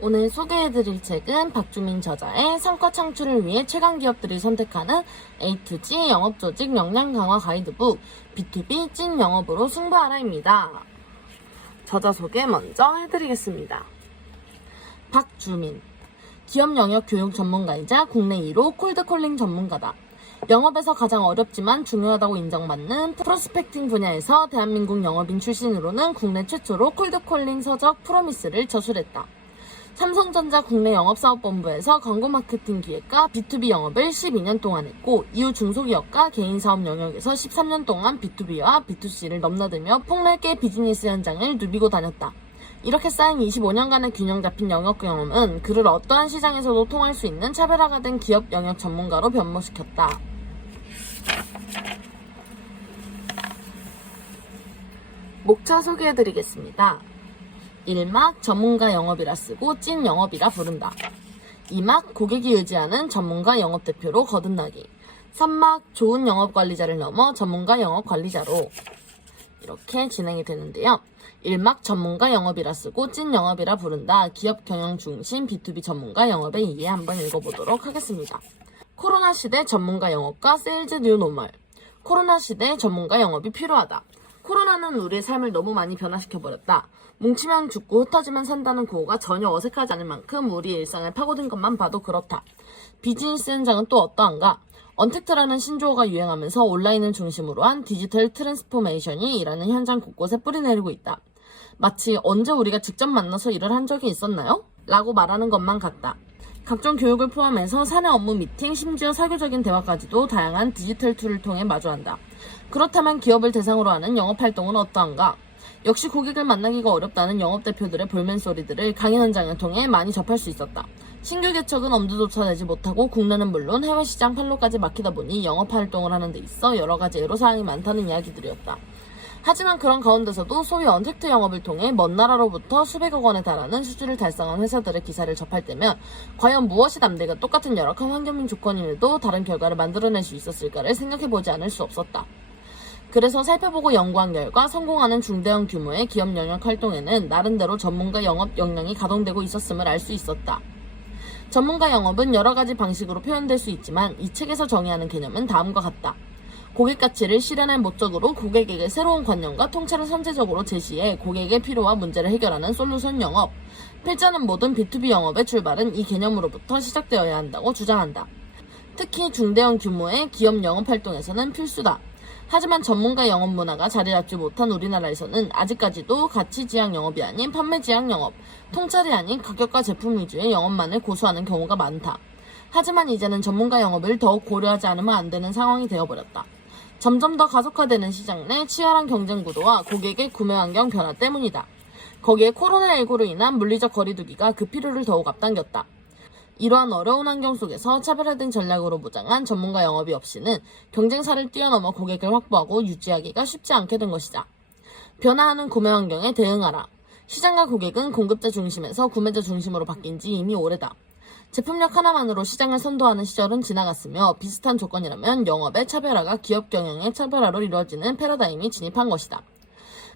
오늘 소개해드릴 책은 박주민 저자의 성과 창출을 위해 최강 기업들이 선택하는 A2G 영업조직 역량 강화 가이드북 B2B 찐 영업으로 승부하라입니다. 저자 소개 먼저 해드리겠습니다. 박주민, 기업 영역 교육 전문가이자 국내 1호 콜드콜링 전문가다. 영업에서 가장 어렵지만 중요하다고 인정받는 프로스펙팅 분야에서 대한민국 영업인 출신으로는 국내 최초로 콜드콜링 서적 프로미스를 저술했다. 삼성전자 국내 영업사업본부에서 광고 마케팅 기획과 B2B 영업을 12년 동안 했고, 이후 중소기업과 개인사업 영역에서 13년 동안 B2B와 B2C를 넘나들며 폭넓게 비즈니스 현장을 누비고 다녔다. 이렇게 쌓인 25년간의 균형 잡힌 영역 경험은 그를 어떠한 시장에서도 통할 수 있는 차별화가 된 기업 영역 전문가로 변모시켰다. 목차 소개해드리겠습니다. 1막 전문가 영업이라 쓰고 찐 영업이라 부른다. 2막 고객이 의지하는 전문가 영업대표로 거듭나기. 3막 좋은 영업관리자를 넘어 전문가 영업관리자로 이렇게 진행이 되는데요. 1막 전문가 영업이라 쓰고 찐 영업이라 부른다. 기업 경영 중심 B2B 전문가 영업의 이해 한번 읽어보도록 하겠습니다. 코로나 시대 전문가 영업과 세일즈 뉴 노멀. 코로나 시대 전문가 영업이 필요하다. 코로나는 우리의 삶을 너무 많이 변화시켜버렸다. 뭉치면 죽고 흩어지면 산다는 구호가 전혀 어색하지 않을 만큼 우리의 일상을 파고든 것만 봐도 그렇다. 비즈니스 현장은 또 어떠한가? 언택트라는 신조어가 유행하면서 온라인을 중심으로 한 디지털 트랜스포메이션이 일하는 현장 곳곳에 뿌리내리고 있다. 마치 언제 우리가 직접 만나서 일을 한 적이 있었나요? 라고 말하는 것만 같다. 각종 교육을 포함해서 사내 업무 미팅, 심지어 사교적인 대화까지도 다양한 디지털 툴을 통해 마주한다. 그렇다면 기업을 대상으로 하는 영업활동은 어떠한가? 역시 고객을 만나기가 어렵다는 영업대표들의 볼멘소리들을 강연 현장을 통해 많이 접할 수 있었다. 신규 개척은 엄두조차 내지 못하고 국내는 물론 해외 시장 판로까지 막히다 보니 영업활동을 하는 데 있어 여러 가지 애로사항이 많다는 이야기들이었다. 하지만 그런 가운데서도 소위 언택트 영업을 통해 먼 나라로부터 수백억 원에 달하는 수주를 달성한 회사들의 기사를 접할 때면 과연 무엇이 남들과 똑같은 열악한 환경민 조건임에도 다른 결과를 만들어낼 수 있었을까를 생각해보지 않을 수 없었다. 그래서 살펴보고 연구한 결과 성공하는 중대형 규모의 기업 영역 활동에는 나름대로 전문가 영업 역량이 가동되고 있었음을 알 수 있었다. 전문가 영업은 여러 가지 방식으로 표현될 수 있지만 이 책에서 정의하는 개념은 다음과 같다. 고객 가치를 실현할 목적으로 고객에게 새로운 관념과 통찰을 선제적으로 제시해 고객의 필요와 문제를 해결하는 솔루션 영업. 필자는 모든 B2B 영업의 출발은 이 개념으로부터 시작되어야 한다고 주장한다. 특히 중대형 규모의 기업 영업 활동에서는 필수다. 하지만 전문가 영업 문화가 자리 잡지 못한 우리나라에서는 아직까지도 가치 지향 영업이 아닌 판매 지향 영업, 통찰이 아닌 가격과 제품 위주의 영업만을 고수하는 경우가 많다. 하지만 이제는 전문가 영업을 더욱 고려하지 않으면 안 되는 상황이 되어버렸다. 점점 더 가속화되는 시장 내 치열한 경쟁 구도와 고객의 구매 환경 변화 때문이다. 거기에 코로나19로 인한 물리적 거리두기가 그 필요를 더욱 앞당겼다. 이러한 어려운 환경 속에서 차별화된 전략으로 무장한 전문가 영업이 없이는 경쟁사를 뛰어넘어 고객을 확보하고 유지하기가 쉽지 않게 된 것이다. 변화하는 구매 환경에 대응하라. 시장과 고객은 공급자 중심에서 구매자 중심으로 바뀐 지 이미 오래다. 제품력 하나만으로 시장을 선도하는 시절은 지나갔으며 비슷한 조건이라면 영업의 차별화가 기업 경영의 차별화로 이루어지는 패러다임이 진입한 것이다.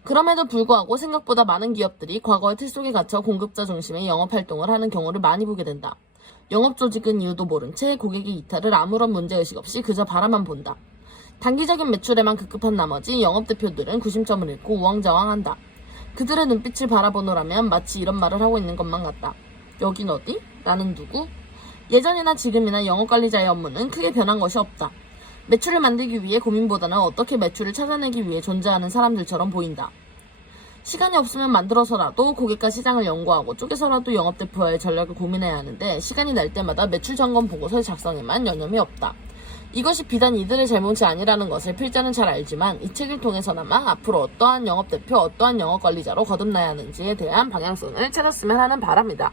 그럼에도 불구하고 생각보다 많은 기업들이 과거의 틀 속에 갇혀 공급자 중심의 영업활동을 하는 경우를 많이 보게 된다. 영업조직은 이유도 모른 채 고객의 이탈을 아무런 문제의식 없이 그저 바라만 본다. 단기적인 매출에만 급급한 나머지 영업대표들은 구심점을 잃고 우왕좌왕한다. 그들의 눈빛을 바라보노라면 마치 이런 말을 하고 있는 것만 같다. 여긴 어디? 나는 누구? 예전이나 지금이나 영업관리자의 업무는 크게 변한 것이 없다. 매출을 만들기 위해 고민보다는 어떻게 매출을 찾아내기 위해 존재하는 사람들처럼 보인다. 시간이 없으면 만들어서라도 고객과 시장을 연구하고 쪼개서라도 영업대표와의 전략을 고민해야 하는데 시간이 날 때마다 매출 점검 보고서의 작성에만 여념이 없다. 이것이 비단 이들의 잘못이 아니라는 것을 필자는 잘 알지만 이 책을 통해서나마 앞으로 어떠한 영업대표, 어떠한 영업관리자로 거듭나야 하는지에 대한 방향성을 찾았으면 하는 바람이다.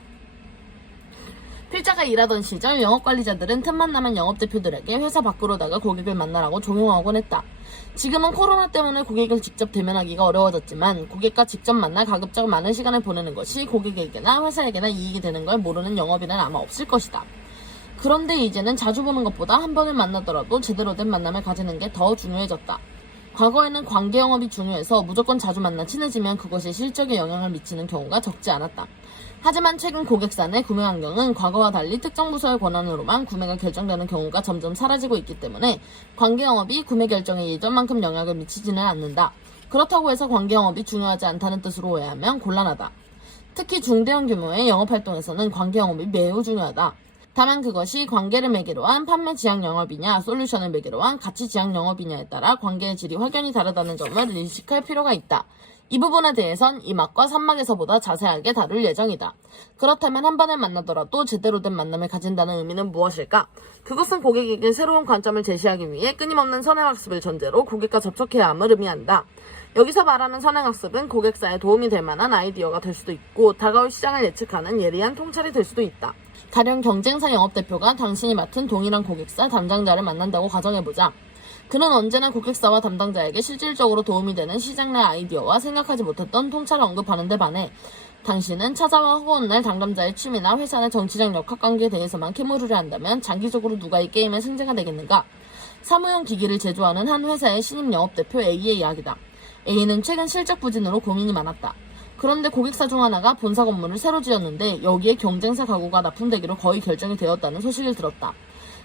필자가 일하던 시절 영업관리자들은 틈만 나면 영업대표들에게 회사 밖으로 나가 고객을 만나라고 종용하곤 했다. 지금은 코로나 때문에 고객을 직접 대면하기가 어려워졌지만 고객과 직접 만나 가급적 많은 시간을 보내는 것이 고객에게나 회사에게나 이익이 되는 걸 모르는 영업인은 아마 없을 것이다. 그런데 이제는 자주 보는 것보다 한 번을 만나더라도 제대로 된 만남을 가지는 게 더 중요해졌다. 과거에는 관계 영업이 중요해서 무조건 자주 만나 친해지면 그것이 실적에 영향을 미치는 경우가 적지 않았다. 하지만 최근 고객사 내 구매 환경은 과거와 달리 특정 부서의 권한으로만 구매가 결정되는 경우가 점점 사라지고 있기 때문에 관계 영업이 구매 결정에 예전만큼 영향을 미치지는 않는다. 그렇다고 해서 관계 영업이 중요하지 않다는 뜻으로 오해하면 곤란하다. 특히 중대형 규모의 영업활동에서는 관계 영업이 매우 중요하다. 다만 그것이 관계를 매개로 한 판매 지향 영업이냐 솔루션을 매개로 한 가치 지향 영업이냐에 따라 관계의 질이 확연히 다르다는 점을 인식할 필요가 있다. 이 부분에 대해선 2막과 3막에서보다 자세하게 다룰 예정이다. 그렇다면 한 번에 만나더라도 제대로 된 만남을 가진다는 의미는 무엇일까? 그것은 고객에게 새로운 관점을 제시하기 위해 끊임없는 선행학습을 전제로 고객과 접촉해야 함을 의미한다. 여기서 말하는 선행학습은 고객사에 도움이 될 만한 아이디어가 될 수도 있고 다가올 시장을 예측하는 예리한 통찰이 될 수도 있다. 가령 경쟁사 영업대표가 당신이 맡은 동일한 고객사 담당자를 만난다고 가정해보자. 그는 언제나 고객사와 담당자에게 실질적으로 도움이 되는 시장 내 아이디어와 생각하지 못했던 통찰을 언급하는 데 반해 당신은 찾아와 허구한 날 당담자의 취미나 회사 내 정치적 역학관계에 대해서만 캐물으려 한다면 장기적으로 누가 이 게임의 승자가 되겠는가? 사무용 기기를 제조하는 한 회사의 신임 영업대표 A의 이야기다. A는 최근 실적 부진으로 고민이 많았다. 그런데 고객사 중 하나가 본사 건물을 새로 지었는데 여기에 경쟁사 가구가 납품되기로 거의 결정이 되었다는 소식을 들었다.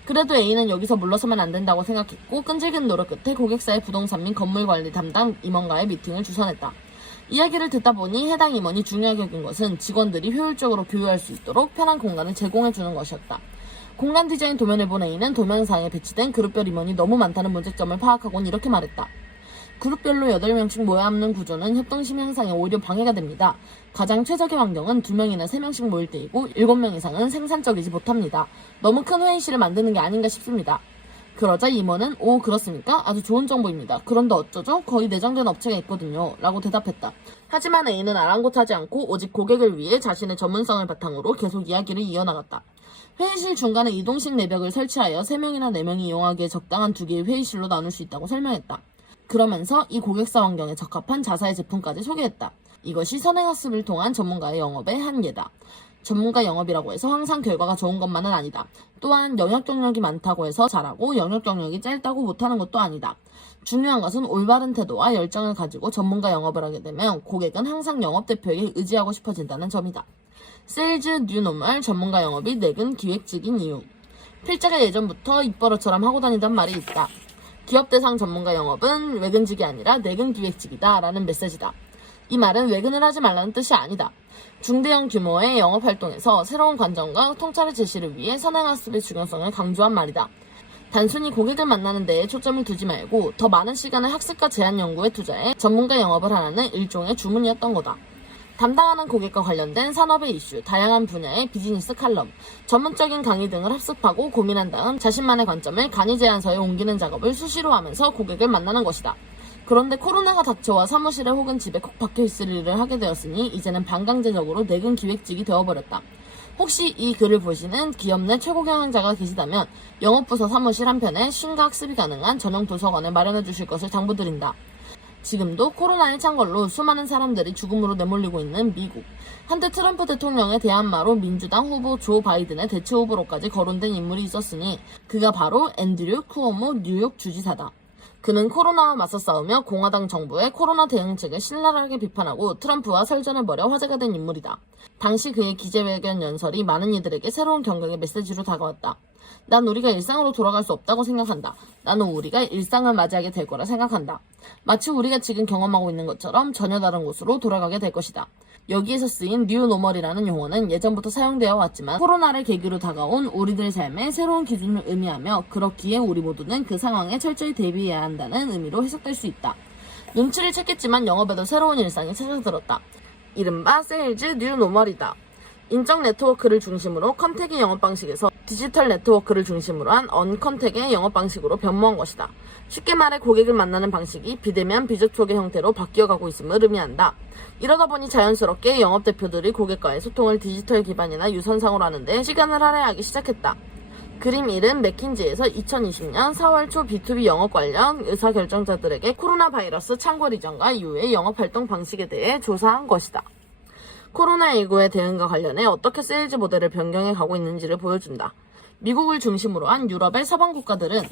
그래도 A는 여기서 물러서면 안 된다고 생각했고 끈질긴 노력 끝에 고객사의 부동산 및 건물관리 담당 임원과의 미팅을 주선했다. 이야기를 듣다 보니 해당 임원이 중요하게 여긴 것은 직원들이 효율적으로 교류할 수 있도록 편한 공간을 제공해주는 것이었다. 공간 디자인 도면을 본 A는 도면상에 배치된 그룹별 임원이 너무 많다는 문제점을 파악하곤 이렇게 말했다. 그룹별로 8명씩 모여 앉는 구조는 협동심 향상에 오히려 방해가 됩니다. 가장 최적의 환경은 2명이나 3명씩 모일 때이고 7명 이상은 생산적이지 못합니다. 너무 큰 회의실을 만드는 게 아닌가 싶습니다. 그러자 임원은 오 그렇습니까? 아주 좋은 정보입니다. 그런데 어쩌죠? 거의 내장된 업체가 있거든요. 라고 대답했다. 하지만 A는 아랑곳하지 않고 오직 고객을 위해 자신의 전문성을 바탕으로 계속 이야기를 이어나갔다. 회의실 중간에 이동식 내벽을 설치하여 3명이나 4명이 이용하기에 적당한 2개의 회의실로 나눌 수 있다고 설명했다. 그러면서 이 고객사 환경에 적합한 자사의 제품까지 소개했다. 이것이 선행학습을 통한 전문가의 영업의 한계다. 전문가 영업이라고 해서 항상 결과가 좋은 것만은 아니다. 또한 영역 경력이 많다고 해서 잘하고 영역 경력이 짧다고 못하는 것도 아니다. 중요한 것은 올바른 태도와 열정을 가지고 전문가 영업을 하게 되면 고객은 항상 영업대표에게 의지하고 싶어진다는 점이다. 세일즈 뉴노멀 전문가 영업이 내근 기획직인 이유. 필자가 예전부터 입버릇처럼 하고 다니던 말이 있다. 기업 대상 전문가 영업은 외근직이 아니라 내근 기획직이다 라는 메시지다. 이 말은 외근을 하지 말라는 뜻이 아니다. 중대형 규모의 영업활동에서 새로운 관점과 통찰의 제시를 위해 선행학습의 중요성을 강조한 말이다. 단순히 고객을 만나는 데에 초점을 두지 말고 더 많은 시간을 학습과 제안 연구에 투자해 전문가 영업을 하라는 일종의 주문이었던 거다. 담당하는 고객과 관련된 산업의 이슈, 다양한 분야의 비즈니스 칼럼, 전문적인 강의 등을 합습하고 고민한 다음 자신만의 관점을 강의 제안서에 옮기는 작업을 수시로 하면서 고객을 만나는 것이다. 그런데 코로나가 닥쳐와 사무실에 혹은 집에 콕 박혀있을 일을 하게 되었으니 이제는 반강제적으로 내근 기획직이 되어버렸다. 혹시 이 글을 보시는 기업 내 최고 경영자가 계시다면 영업부서 사무실 한편에 쉰과 학습이 가능한 전용 도서관을 마련해 주실 것을 당부드린다. 지금도 코로나의 창궐로 수많은 사람들이 죽음으로 내몰리고 있는 미국. 한때 트럼프 대통령의 대한마로 민주당 후보 조 바이든의 대체 후보로까지 거론된 인물이 있었으니 그가 바로 앤드류 쿠오모 뉴욕 주지사다. 그는 코로나와 맞서 싸우며 공화당 정부의 코로나 대응책을 신랄하게 비판하고 트럼프와 설전을 벌여 화제가 된 인물이다. 당시 그의 기자회견 연설이 많은 이들에게 새로운 경각의 메시지로 다가왔다. 난 우리가 일상으로 돌아갈 수 없다고 생각한다. 나는 우리가 일상을 맞이하게 될 거라 생각한다. 마치 우리가 지금 경험하고 있는 것처럼 전혀 다른 곳으로 돌아가게 될 것이다. 여기에서 쓰인 뉴노멀이라는 용어는 예전부터 사용되어 왔지만 코로나를 계기로 다가온 우리들의 삶의 새로운 기준을 의미하며 그렇기에 우리 모두는 그 상황에 철저히 대비해야 한다는 의미로 해석될 수 있다. 눈치를 챘겠지만 영업에도 새로운 일상이 찾아들었다. 이른바 세일즈 뉴노멀이다. 인적 네트워크를 중심으로 컨택의 영업 방식에서 디지털 네트워크를 중심으로 한 언컨택의 영업 방식으로 변모한 것이다. 쉽게 말해 고객을 만나는 방식이 비대면 비접촉의 형태로 바뀌어가고 있음을 의미한다. 이러다 보니 자연스럽게 영업대표들이 고객과의 소통을 디지털 기반이나 유선상으로 하는데 시간을 할애하기 시작했다. 그림 1은 맥킨지에서 2020년 4월 초 B2B 영업 관련 의사결정자들에게 코로나 바이러스 창궐 이전과 이후의 영업활동 방식에 대해 조사한 것이다. 코로나19의 대응과 관련해 어떻게 세일즈 모델을 변경해 가고 있는지를 보여준다. 미국을 중심으로 한 유럽의 서방 국가들은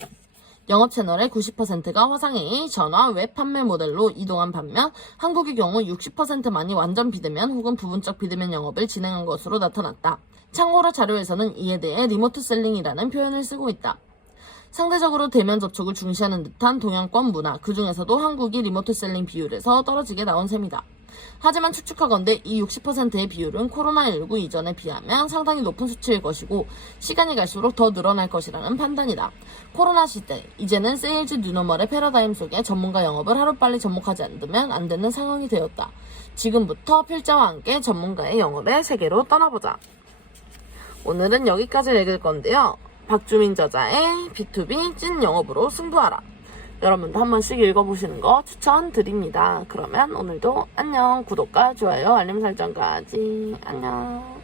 영업 채널의 90%가 화상 A, 전화, 웹 판매 모델로 이동한 반면 한국의 경우 60%만이 완전 비대면 혹은 부분적 비대면 영업을 진행한 것으로 나타났다. 참고로 자료에서는 이에 대해 리모트 셀링이라는 표현을 쓰고 있다. 상대적으로 대면 접촉을 중시하는 듯한 동양권 문화, 그 중에서도 한국이 리모트 셀링 비율에서 떨어지게 나온 셈이다. 하지만 추측하건대 이 60%의 비율은 코로나19 이전에 비하면 상당히 높은 수치일 것이고 시간이 갈수록 더 늘어날 것이라는 판단이다. 코로나 시대, 이제는 세일즈 뉴노멀의 패러다임 속에 전문가 영업을 하루빨리 접목하지 않으면 안 되는 상황이 되었다. 지금부터 필자와 함께 전문가의 영업의 세계로 떠나보자. 오늘은 여기까지 읽을 건데요. 박주민 저자의 B2B 찐 영업으로 승부하라. 여러분도 한 번씩 읽어보시는 거 추천드립니다. 그러면 오늘도 안녕. 구독과 좋아요, 알림 설정까지. 안녕.